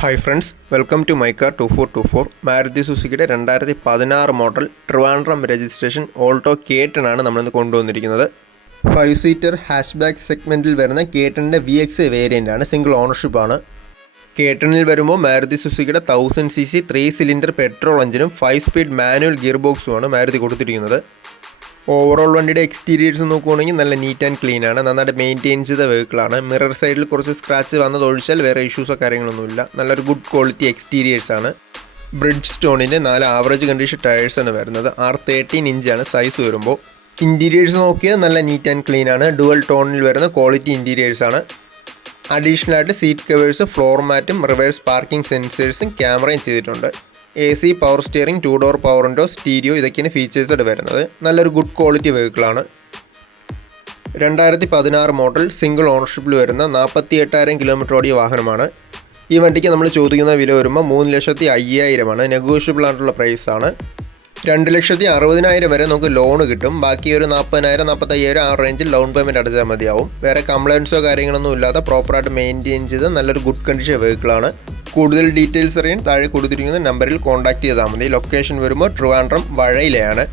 Hi friends, welcome to my car 2424. Maruti സുസുക്കിയുടെ 2016 model Trivandrum registration Alto K10 ആണ് നമ്മളിന്ന് കൊണ്ടുവന്നിരിക്കുന്നത്. 5 സീറ്റർ ഹാഷ് ബാക്ക് സെഗ്മെൻറ്റിൽ വരുന്ന K10ൻ്റെ VX വേരിയൻ്റ് ആണ്. സിംഗിൾ ഓണർഷിപ്പാണ്. K10ൽ വരുമ്പോൾ മാരുതി സുസുക്കിയുടെ 1000cc 3 സിലിണ്ടർ പെട്രോൾ എഞ്ചിനും 5 സ്പീഡ് മാനുവൽ ഗിയർ ബോക്സുമാണ് മാരുതി കൊടുത്തിരിക്കുന്നത്. ഓവറോൾ വണ്ടിയുടെ എക്സ്റ്റീരിയേഴ്സ് നോക്കുകയാണെങ്കിൽ നല്ല നീറ്റ് ആൻഡ് ക്ലീൻ ആണ്. നന്നായിട്ട് മെയിൻറ്റെയിൻ ചെയ്ത വെഹിക്കിളാണ്. മിറർ സൈഡിൽ കുറച്ച് സ്ക്രാച്ച് വന്നതൊഴിച്ചാൽ വേറെ ഇഷ്യൂസോ കാര്യങ്ങളൊന്നുമില്ല. നല്ലൊരു ഗുഡ് ക്വാളിറ്റി എക്സ്റ്റീരിയേഴ്സ് ആണ്. ബ്രിഡ്ജ് സ്റ്റോണിൻ്റെ 4 ആവറേജ് കണ്ടീഷൻ ടയേഴ്സാണ് വരുന്നത്. R13 ഇഞ്ചാണ് സൈസ് വരുമ്പോൾ. ഇൻറ്റീരിയേഴ്സ് നോക്കിയാൽ നല്ല നീറ്റ് ആൻഡ് ക്ലീൻ ആണ്. ഡുവൽ ടോണിൽ വരുന്ന ക്വാളിറ്റി ഇൻറ്റീരിയേഴ്സ് ആണ്. അഡീഷണൽ ആയിട്ട് സീറ്റ് കവേഴ്സ്, ഫ്ലോർ മാറ്റും, റിവേഴ്സ് പാർക്കിംഗ് സെൻസേഴ്സും ക്യാമറയും ചെയ്തിട്ടുണ്ട്. AC, power steering, 2 door power window, stereo ഇതൊക്കെയാണ് ഫീച്ചേഴ്സായിട്ട് വരുന്നത്. നല്ലൊരു ഗുഡ് ക്വാളിറ്റി വെഹിക്കിളാണ്. 2016 മോഡൽ സിംഗിൾ ഓണർഷിപ്പിൽ വരുന്ന 48,000 കിലോമീറ്റർ ഓടിയ വാഹനമാണ്. ഈ വണ്ടിക്ക് നമ്മൾ ചോദിക്കുന്ന വില വരുമ്പോൾ 3,50,000 ആണ്. നെഗോഷ്യബിൾ ആയിട്ടുള്ള പ്രൈസാണ്. 2,60,000 വരെ നമുക്ക് ലോൺ കിട്ടും. ബാക്കി ഒരു 40,000, 45,000 ആ റേഞ്ചിൽ ഡൗൺ പേയ്മെൻറ്റ് അടച്ചാൽ മതിയാവും. വേറെ കംപ്ലയിൻസോ കാര്യങ്ങളൊന്നും ഇല്ലാതെ പ്രോപ്പറായിട്ട് മെയിൻറ്റെയിൻ ചെയ്ത് നല്ലൊരു ഗുഡ് കണ്ടീഷൻ വെഹിക്കിളാണ്. കൂടുതൽ ഡീറ്റെയിൽസ് അറിയാൻ താഴെ കൊടുത്തിരിക്കുന്ന നമ്പറിൽ കോൺടാക്ട് ചെയ്താൽ മതി. ലൊക്കേഷൻ വരുമ്പോൾ ട്രിവാൻഡ്രം വഴയിലെയാണ്.